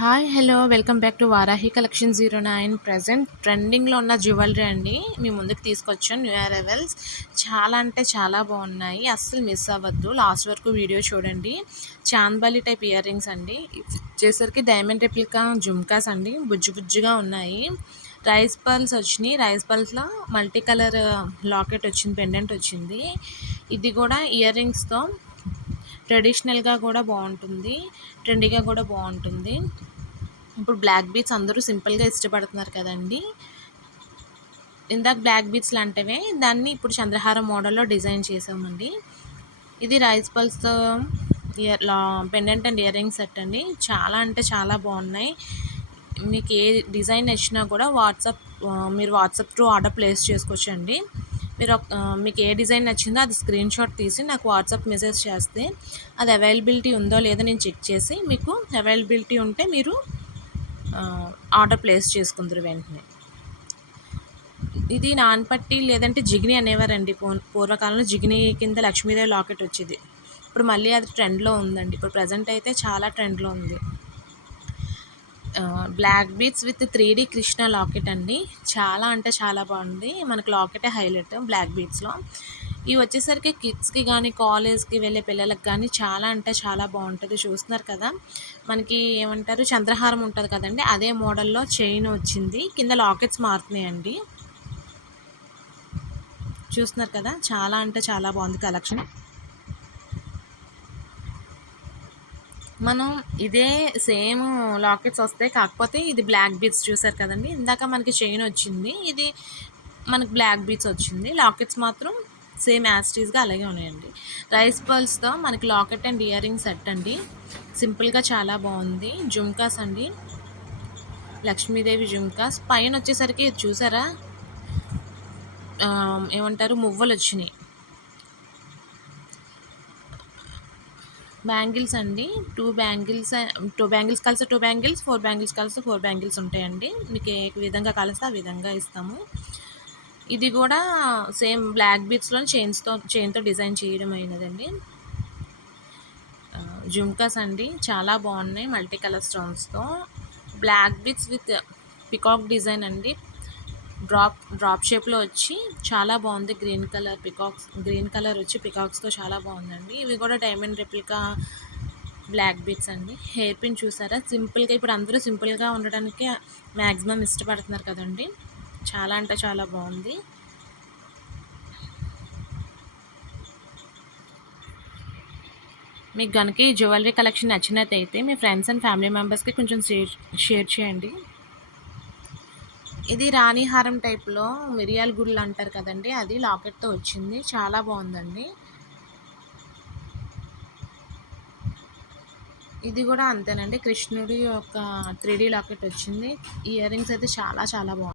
Hi hello welcome back to Varahi collection 09. Present ట్రెండింగ్లో ఉన్న jewellery అండి మీ ముందుకు తీసుకొచ్చాను. న్యూ అరైవల్స్ చాలా అంటే చాలా బాగున్నాయి. అస్సలు మిస్ అవ్వద్దు, లాస్ట్ వరకు వీడియో చూడండి. చాంద్బాలి టైప్ ఇయర్ రింగ్స్ అండి, వచ్చేసరికి డైమండ్ రెప్లికా జుమ్కాస్ అండి, బుజ్జి బుజ్జిగా ఉన్నాయి. రైస్ పర్ల్స్ వచ్చినాయి. రైస్ పర్ల్స్లో మల్టీ కలర్ లాకెట్ వచ్చింది, పెండెంట్ వచ్చింది. ఇది కూడా ఇయర్ రింగ్స్తో ట్రెడిషనల్గా కూడా బాగుంటుంది, ట్రెండీగా కూడా బాగుంటుంది. ఇప్పుడు బ్లాక్ బీట్స్ అందరూ సింపుల్గా ఇష్టపడుతున్నారు కదండి. ఇందాక బ్లాక్ బీట్స్ లాంటివే దాన్ని ఇప్పుడు చంద్రహారం మోడల్లో డిజైన్ చేసామండి. ఇది రైస్ పల్స్తో pendant and ear ring set అండి. చాలా అంటే చాలా బాగున్నాయి. మీకు ఏ డిజైన్ నచ్చినా కూడా మీరు వాట్సాప్ త్రూ ఆర్డర్ ప్లేస్ చేసుకోవచ్చండి. మీకు ఏ డిజైన్ నచ్చిందో అది స్క్రీన్ షాట్ తీసి నాకు వాట్సాప్ మెసేజ్ చేస్తే అది అవైలబిలిటీ ఉందో లేదో నేను చెక్ చేసి మీకు అవైలబిలిటీ ఉంటే మీరు ఆర్డర్ ప్లేస్ చేసుకుందరు వెంటనే. ఇది నాన్పట్టి లేదంటే జిగిని అనేవారండి. పూర్వకాలంలో జిగిని కింద లక్ష్మీదేవి లాకెట్ వచ్చేది. ఇప్పుడు మళ్ళీ అది ట్రెండ్లో ఉందండి. ఇప్పుడు ప్రజెంట్ అయితే చాలా ట్రెండ్లో ఉంది. Black beads with 3D Krishna locket అండి. చాలా అంటే చాలా బాగుంది. మనకు లాకెటే హైలైట్ బ్లాక్ బీట్స్లో. ఇవి వచ్చేసరికి కిడ్స్కి కానీ కాలేజ్కి వెళ్ళే పిల్లలకు కానీ చాలా అంటే చాలా బాగుంటుంది. చూస్తున్నారు కదా, మనకి ఏమంటారు చంద్రహారం ఉంటుంది కదండి, అదే మోడల్లో చైన్ వచ్చింది. కింద లాకెట్స్ మారుతున్నాయండి. చూస్తున్నారు కదా, చాలా అంటే చాలా బాగుంది కలెక్షన్. మనం ఇదే సేమ్ లాకెట్స్ వస్తాయి, కాకపోతే ఇది బ్లాక్ బీట్స్ చూసారు కదండి. ఇందాక మనకి చైన్ వచ్చింది, ఇది మనకి బ్లాక్ బీట్స్ వచ్చింది. లాకెట్స్ మాత్రం సేమ్ యాస్టీస్గా అలాగే ఉన్నాయండి. రైస్ పర్ల్స్తో మనకి locket and ear ring set అండి. సింపుల్గా చాలా బాగుంది. జుమ్కాస్ అండి, లక్ష్మీదేవి జుమ్కాస్. పైన వచ్చేసరికి చూసారా ఏమంటారు మువ్వలు వచ్చినాయి. బ్యాంగిల్స్ అండి, టూ బ్యాంగిల్స్ కలిసి 2 బ్యాంగిల్స్, 4 బ్యాంగిల్స్ కలిసి 4 బ్యాంగిల్స్ ఉంటాయండి. మీకు ఏ విధంగా కలిస్తే ఆ విధంగా ఇస్తాము. ఇది కూడా సేమ్ బ్లాక్ బీట్స్లో చైన్తో డిజైన్ చేయడం అయినదండి. జుమ్కాస్ అండి చాలా బాగున్నాయి, మల్టీ కలర్ స్టోన్స్తో. Black beads with peacock design అండి, డ్రాప్ షేప్లో వచ్చి చాలా బాగుంది. గ్రీన్ కలర్ వచ్చి పికాక్స్తో చాలా బాగుందండి. ఇవి కూడా డైమండ్ రెప్లికా బ్లాక్ బీట్స్ అండి. హెయిర్ పిన్ చూసారా, సింపుల్గా ఇప్పుడు అందరూ సింపుల్గా ఉండడానికి మ్యాక్సిమం ఇష్టపడుతున్నారు కదండి. చాలా అంటే చాలా బాగుంది. మీకు కనుక ఈ జ్యువెలరీ కలెక్షన్ నచ్చినట్టయితే మీ ఫ్రెండ్స్ అండ్ ఫ్యామిలీ మెంబర్స్కి కొంచెం షేర్ చేయండి. ఇది రాణిహారం టైప్లో మిరియాల గుళ్ళు అంటారు కదండి, అది లాకెట్తో వచ్చింది. చాలా బాగుందండి. ఇది కూడా అంతేనండి, కృష్ణుడి యొక్క 3D లాకెట్ వచ్చింది. ఇయర్ రింగ్స్ అయితే చాలా చాలా బాగుంది.